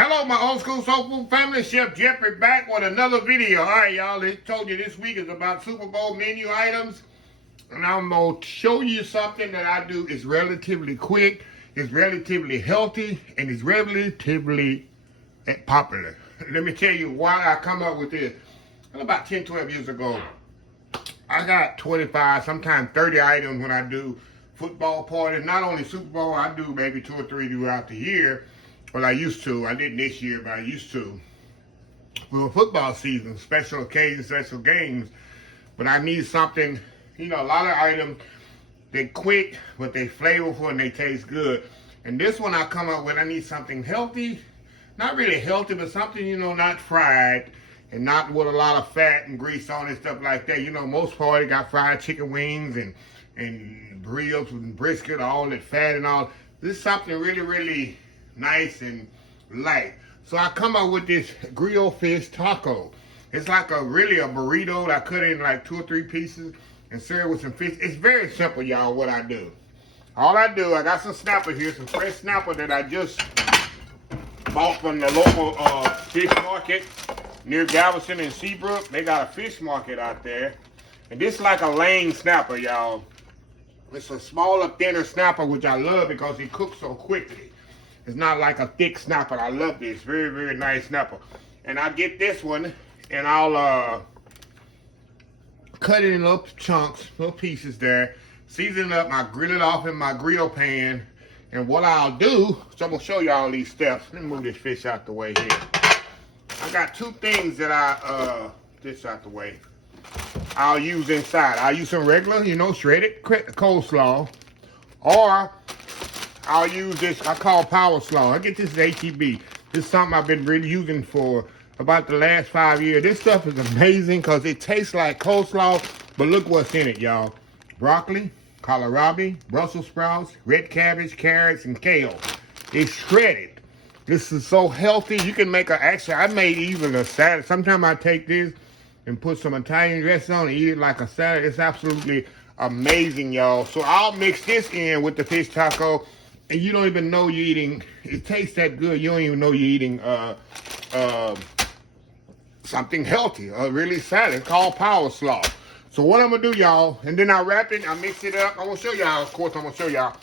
Hello, my old school soul food family. Chef Jeffrey back with another video. All right, y'all. I told you this week is about Super Bowl menu items. And I'm going to show you something that I do. It's relatively quick, it's relatively healthy, and it's relatively popular. Let me tell you why I come up with this. About 10, 12 years ago, I got 25, sometimes 30 items when I do football parties. Not only Super Bowl, I do maybe 2 or 3 throughout the year. Well, I used to. I didn't this year, but I used to. For football season, special occasions, special games. But I need something, a lot of items, they quick, but they flavorful and they taste good. And this one I come up with, I need something healthy. Not really healthy, but something, not fried and not with a lot of fat and grease on it, stuff like that. Most parties got fried chicken wings and ribs and brisket, all that fat and all. This is something really, really nice and light. So I come up with this grilled fish taco. It's like really a burrito that I cut in like 2 or 3 pieces and serve with some fish. It's very simple, y'all, what I do. All I do, I got some snapper here, some fresh snapper that I just bought from the local fish market near Galveston and Seabrook. They got a fish market out there. And this is like a lane snapper, y'all. It's a smaller, thinner snapper, which I love because it cooks so quickly. It's not like a thick snapper. I love this. Very, very nice snapper. And I get this one, and I'll cut it in little chunks, little pieces there. Season it up. I grill it off in my grill pan. And what I'll do, so I'm going to show you all these steps. Let me move this fish out the way here. I got 2 things that this out the way, I'll use inside. I'll use some regular, shredded coleslaw. Or I'll use this, I call power slaw. I get this at HEB. This is something I've been really using for about the last 5 years. This stuff is amazing because it tastes like coleslaw, but look what's in it, y'all. Broccoli, kohlrabi, Brussels sprouts, red cabbage, carrots, and kale. It's shredded. This is so healthy. You can make I made even a salad. Sometimes I take this and put some Italian dressing on and eat it like a salad. It's absolutely amazing, y'all. So I'll mix this in with the fish taco. And you don't even know you're eating, it tastes that good, you don't even know you're eating something healthy, really salad called power slaw. So what I'm going to do, y'all, and then I wrap it, I mix it up. I'm going to show y'all, of course, I'm going to show y'all.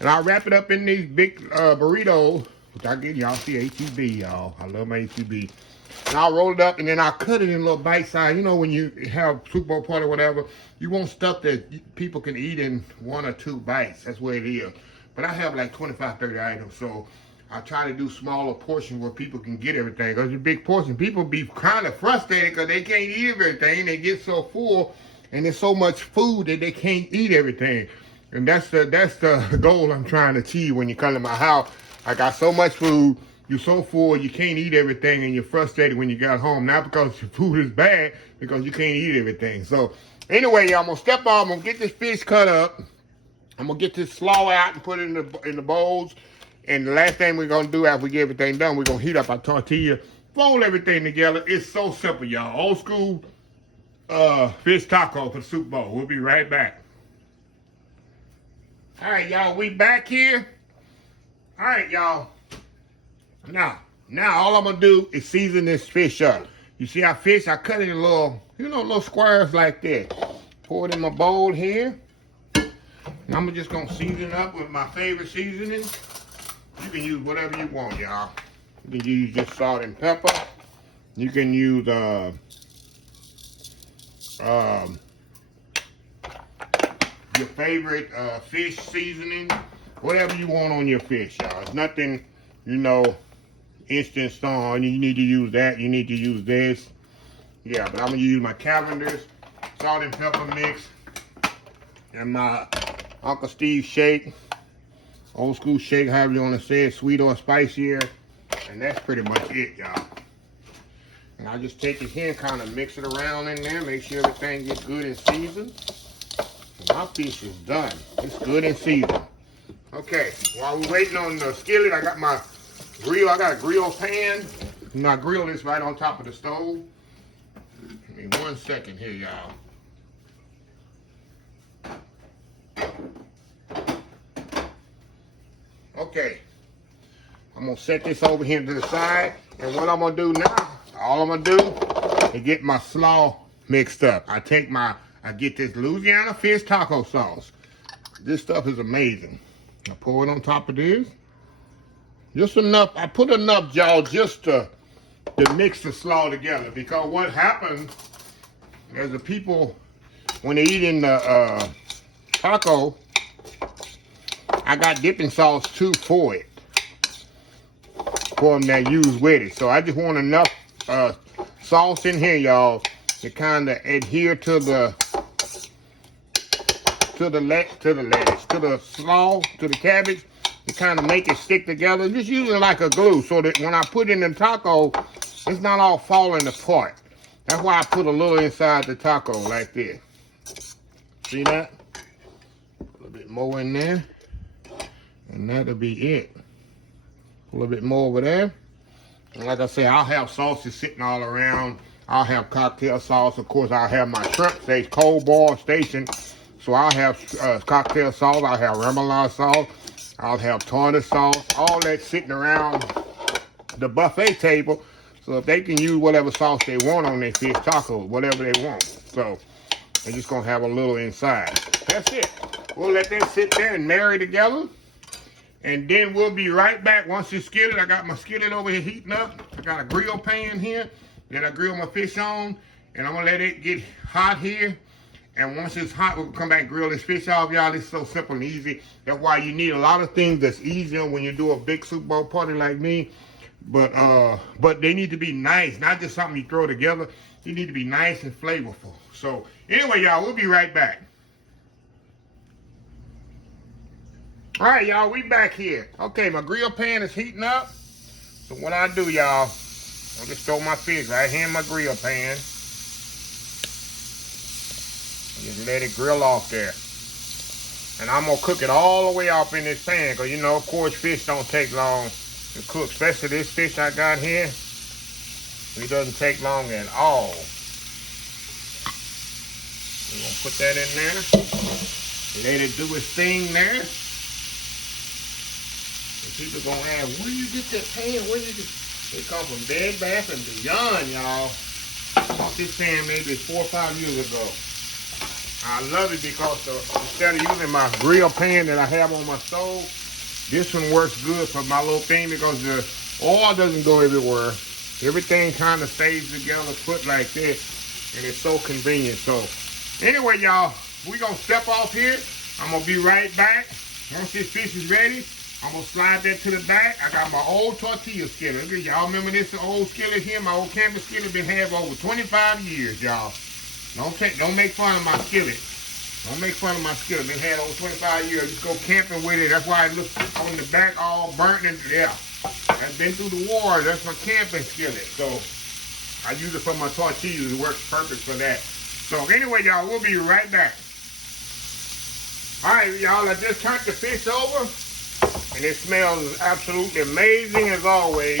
And I'll wrap it up in these big burritos, which I get, y'all see HEB, y'all. I love my HEB. And I'll roll it up, and then I'll cut it in little bite size. When you have Super Bowl party or whatever, you want stuff that people can eat in 1 or 2 bites. That's what it is. But I have like 25, 30 items, so I try to do smaller portions where people can get everything. Because it's a big portion. People be kind of frustrated because they can't eat everything. They get so full, and there's so much food that they can't eat everything. And that's the goal I'm trying to achieve when you come to my house. I got so much food, you're so full, you can't eat everything, and you're frustrated when you got home. Not because your food is bad, because you can't eat everything. So anyway, y'all, I'm going to step on, I'm going to get this fish cut up. I'm going to get this slaw out and put it in the bowls. And the last thing we're going to do after we get everything done, we're going to heat up our tortilla, fold everything together. It's so simple, y'all. Old school fish taco for the Super Bowl. We'll be right back. All right, y'all, we back here. All right, y'all. Now all I'm going to do is season this fish up. You see our fish? I cut it in little squares like this. Pour it in my bowl here. And I'm just going to season up with my favorite seasoning. You can use whatever you want, y'all. You can use just salt and pepper. You can use your favorite fish seasoning. Whatever you want on your fish, y'all. It's nothing, instant stone. You need to use that. You need to use this. Yeah, but I'm going to use my Cavender's salt and pepper mix. And my Uncle Steve shake, old school shake, however you want to say it, sweet or spicier. And that's pretty much it, y'all. And I'll just take it here and kind of mix it around in there, make sure everything gets good and seasoned. And my fish is done. It's good and seasoned. Okay, while we're waiting on the skillet, I got my grill. I got a grill pan. And my grill is right on top of the stove. Give me 1 second here, y'all. Okay, I'm gonna set this over here to the side. And what I'm gonna do now, all I'm gonna do is get my slaw mixed up. I get this Louisiana fish taco sauce. This stuff is amazing. I pour it on top of this. Just enough, I put enough, y'all, just to mix the slaw together. Because what happens is the people, when they're eating the taco, I got dipping sauce too for it. For them that use with it. So I just want enough sauce in here, y'all, to kind of adhere to the slaw, to the cabbage, to kind of make it stick together. Just using like a glue so that when I put in the taco, it's not all falling apart. That's why I put a little inside the taco like this. See that? A little bit more in there. And that'll be it. A little bit more over there. And like I say, I'll have sauces sitting all around. I'll have cocktail sauce. Of course, I'll have my shrimp station, cold boil station. So I'll have cocktail sauce. I'll have remoulade sauce. I'll have tartar sauce. All that sitting around the buffet table. So if they can use whatever sauce they want on their fish tacos, whatever they want. So they're just going to have a little inside. That's it. We'll let them sit there and marry together. And then we'll be right back once it's skillet. I got my skillet over here heating up. I got a grill pan here that I grill my fish on. And I'm going to let it get hot here. And once it's hot, we'll come back and grill this fish off, y'all. It's so simple and easy. That's why you need a lot of things that's easier when you do a big Super Bowl party like me. But they need to be nice, not just something you throw together. You need to be nice and flavorful. So anyway, y'all, we'll be right back. All right, y'all, we back here. Okay, my grill pan is heating up. So what I do, y'all, I'll just throw my fish right here in my grill pan. Just let it grill off there. And I'm gonna cook it all the way off in this pan, because you know, of course, fish don't take long to cook, especially this fish I got here. It doesn't take long at all. We're gonna put that in there. Let it do its thing there. People gonna ask, where you get that pan? Where you get? It come from Bed Bath and Beyond, y'all. I bought this pan maybe 4 or 5 years ago. I love it because instead of using my grill pan that I have on my stove, this one works good for my little thing because the oil doesn't go everywhere. Everything kind of stays together, put like this, and it's so convenient. So anyway, y'all, we're gonna step off here. I'm gonna be right back. Once this fish is ready, I'm gonna slide that to the back. I got my old tortilla skillet. Y'all remember this old skillet here? My old camping skillet been had for over 25 years, y'all. Don't make fun of my skillet. Don't make fun of my skillet. Been had over 25 years. Just go camping with it. That's why it looks on the back all burnt and yeah. I've been through the war. That's my camping skillet. So I use it for my tortillas. It works perfect for that. So anyway, y'all, we'll be right back. All right, y'all, I just turned the fish over. And it smells absolutely amazing as always.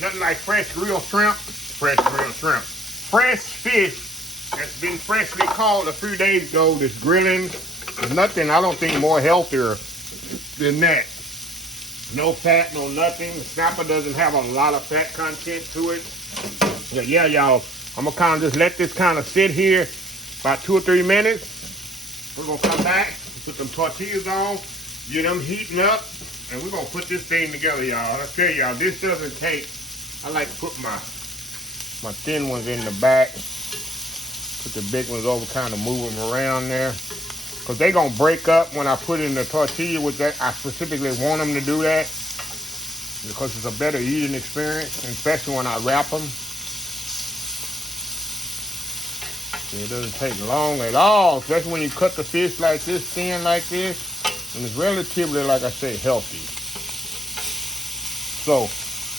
Nothing like fresh grilled shrimp. Fresh grilled shrimp. Fresh fish that's been freshly caught a few days ago. This grilling. There's nothing, I don't think, more healthier than that. No fat, no nothing. The snapper doesn't have a lot of fat content to it. But yeah, y'all, I'm going to kind of just let this kind of sit here about 2 or 3 minutes. We're going to come back, put some tortillas on. Get them heating up, and we're going to put this thing together, y'all. I tell y'all, this doesn't take, I like to put my thin ones in the back, put the big ones over, kind of move them around there, because they're going to break up when I put in the tortilla with that. I specifically want them to do that, because it's a better eating experience, especially when I wrap them. It doesn't take long at all, especially when you cut the fish like this, thin like this. And it's relatively, like I say, healthy. So,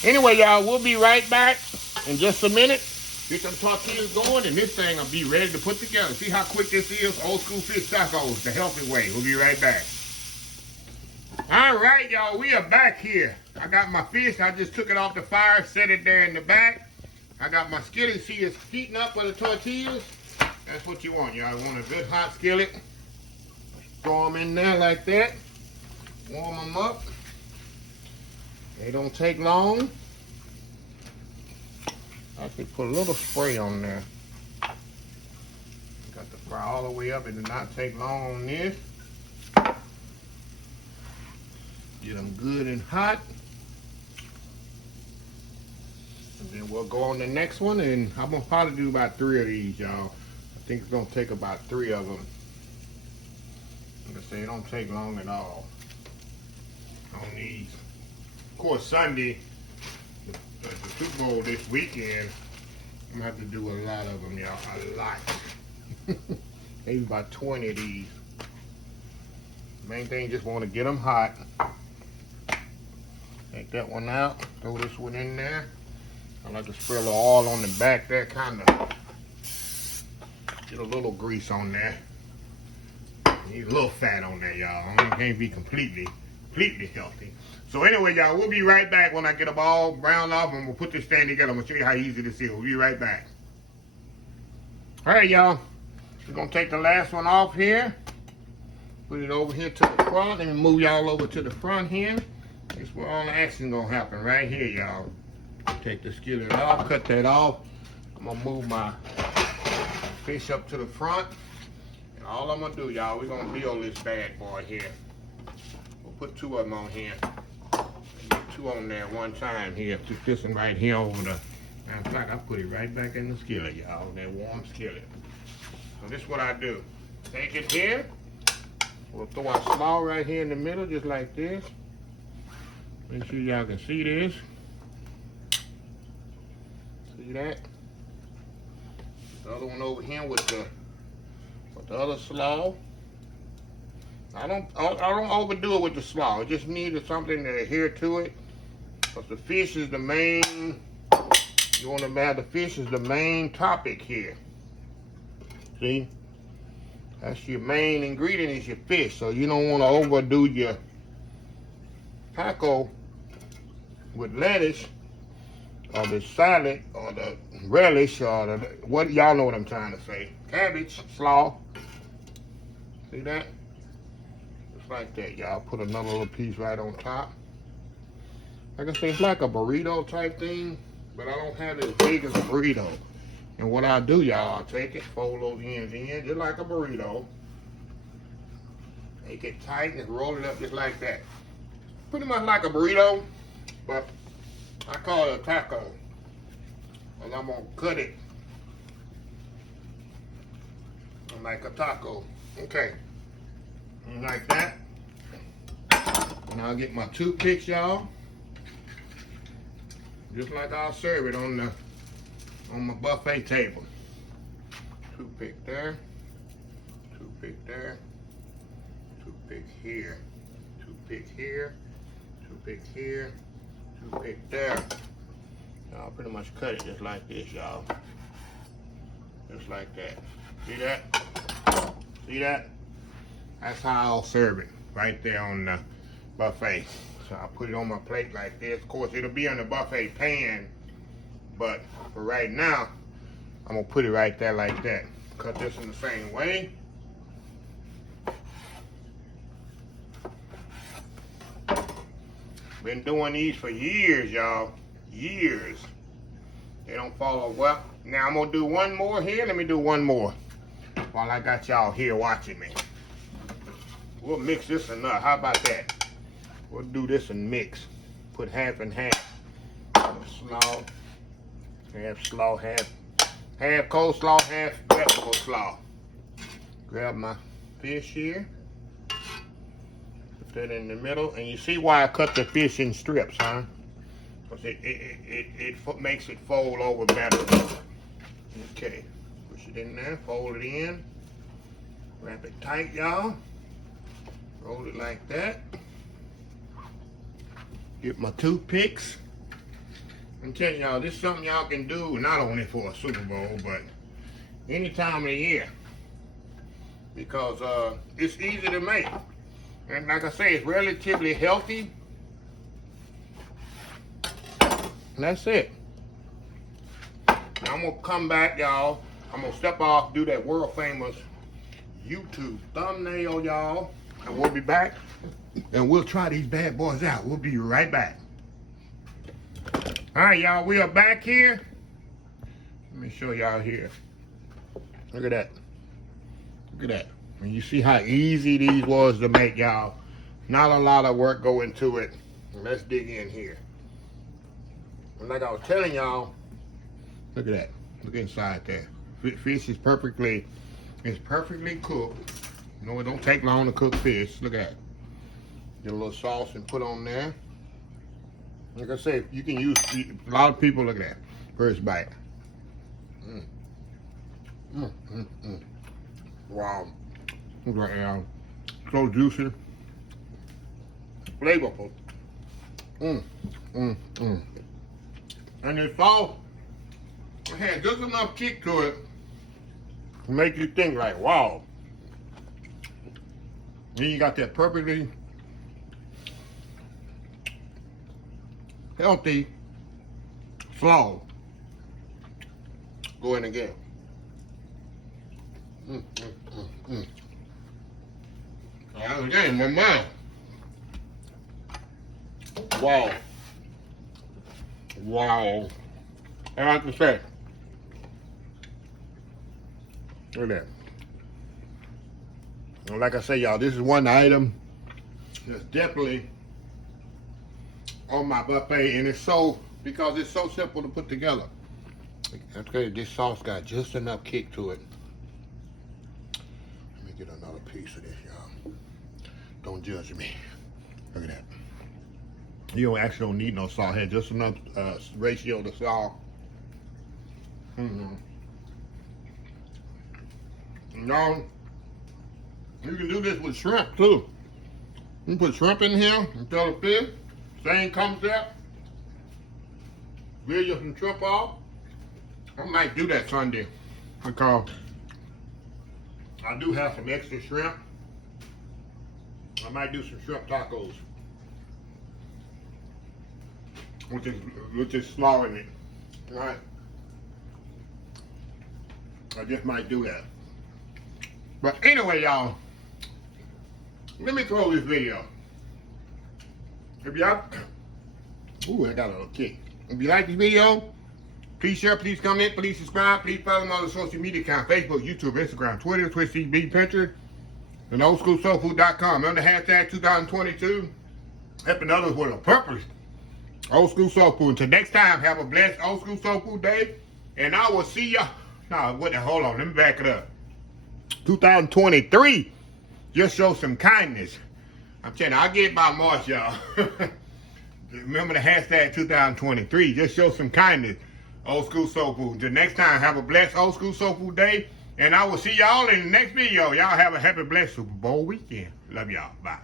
anyway, y'all, we'll be right back in just a minute. Get some tortillas going, and this thing will be ready to put together. See how quick this is? Old school fish tacos, the healthy way. We'll be right back. All right, y'all, we are back here. I got my fish. I just took it off the fire, set it there in the back. I got my skillet. See, it's heating up with the tortillas. That's what you want, y'all. You want a good hot skillet. Throw them in there like that. Warm them up. They don't take long. I could put a little spray on there. Got the fry all the way up. It did not take long on this. Get them good and hot. And then we'll go on the next one, and I'm gonna probably do about 3 of these, y'all. I think it's gonna take about 3 of them. Like I say, it don't take long at all on these. Of course, Sunday, the Super Bowl this weekend, I'm gonna have to do a lot of them, y'all. A lot. Maybe about 20 of these. Main thing, just want to get them hot. Take that one out. Throw this one in there. I like to spread a little oil on the back there, kind of get a little grease on there. Need a little fat on there, y'all. It can't be completely healthy. So anyway, y'all, we'll be right back when I get them all browned off, and we'll put this thing together. I'm gonna show you how easy this is. We'll be right back. All right, y'all. We're gonna take the last one off here. Put it over here to the front. Let me move y'all over to the front here. This is where all the action gonna happen, right here, y'all. Take the skillet off, cut that off. I'm gonna move my fish up to the front. And all I'm gonna do, y'all, we're gonna build this bad boy here. We'll put 2 of them on here. Get 2 on there one time here. Just this one right here over the, matter of fact, I put it right back in the skillet, y'all, that warm skillet. So this is what I do. Take it here. We'll throw our slaw right here in the middle, just like this. Make sure y'all can see this. See that? The other one over here with the other slaw. I don't overdo it with the slaw. I just needed something to adhere to it. Because the fish is the main. You want to have the fish is the main topic here. See? That's your main ingredient is your fish. So you don't want to overdo your taco with lettuce or the salad or the relish or the, what y'all know what I'm trying to say. Cabbage, slaw. See that? Just like that, y'all. Put another little piece right on top. Like I say, it's like a burrito type thing, but I don't have it as big as a burrito. And what I'll do, y'all, I'll take it, fold those ends in, just like a burrito. Make it tight and roll it up just like that. Pretty much like a burrito, but I call it a taco. And I'm gonna cut it like a taco. Okay, and like that. And I'll get my toothpicks, y'all. Just like I'll serve it on my buffet table. Toothpick there, toothpick there, toothpick here, toothpick here, toothpick here, toothpick there. I'll pretty much cut it just like this, y'all. Just like that. See that? See that? That's how I'll serve it, right there on the buffet. So I'll put it on my plate like this. Of course, it'll be on the buffet pan, but for right now, I'm gonna put it right there like that. Cut this in the same way. Been doing these for years, y'all. Years. They don't follow well. Now I'm gonna do one more here. Let me do one more while I got y'all here watching me. We'll mix this enough. How about that? We'll do this and mix. Put half and half. Slaw. Half slaw, half coleslaw, half vegetable slaw. Grab my fish here. Put that in the middle. And you see why I cut the fish in strips, huh? Because it makes it fold over better. Okay. Push it in there, fold it in. Wrap it tight, y'all. Roll it like that. Get my toothpicks. I'm telling y'all, this is something y'all can do not only for a Super Bowl, but any time of the year. Because it's easy to make. And like I say, it's relatively healthy. And that's it. Now I'm gonna come back, y'all. I'm gonna step off, do that world famous YouTube thumbnail, y'all. And we'll be back. And we'll try these bad boys out. We'll be right back. All right, y'all, we are back here. Let me show y'all here. Look at that. Look at that. And you see how easy these was to make, y'all. Not a lot of work go into it. Let's dig in here. And like I was telling y'all, look at that. Look inside there. Fish is perfectly cooked. You know, it don't take long to cook fish. Look at that. Get a little sauce and put on there. Like I said, you can use, a lot of people, look at that. First bite. Wow. Look at that. So juicy. Flavorful. And the sauce had just enough kick to it to make you think like, wow. Then you got that perfectly healthy slaw. Go in again. Again, my mouth. Wow. Wow. I have to say. Look at that. And like I say, y'all, this is one item that's definitely on my buffet, and it's so, because it's so simple to put together. Okay, this sauce got just enough kick to it. Let me get another piece of this, y'all. Don't judge me. Look at that. You don't actually don't need no salt here, just enough ratio to salt. Now, you can do this with shrimp too. You can put shrimp in here instead of fish. Same concept. Grill some shrimp off. I might do that Sunday because I do have some extra shrimp. I might do some shrimp tacos with this slaw in it. All right. I just might do that. But anyway, y'all, let me close this video. If y'all, ooh, I got a little kick. If you like this video, please share, please comment, please subscribe, please follow my other social media accounts, Facebook, YouTube, Instagram, Twitter, Twitch TV, Pinterest, and oldschoolsoulfood.com. Under hashtag 2022, helping others with a purpose. Old School Soul Food. Until next time, have a blessed Old School Soul Food day, and I will see y'all. Nah, hold on, let me back it up. 2023, just show some kindness. I'm telling you, I'll get it by March, y'all. Remember the hashtag 2023, just show some kindness. Old School Soul Food. Until next time, have a blessed Old School Soul Food day, and I will see y'all in the next video. Y'all have a happy, blessed Super Bowl weekend. Love y'all. Bye.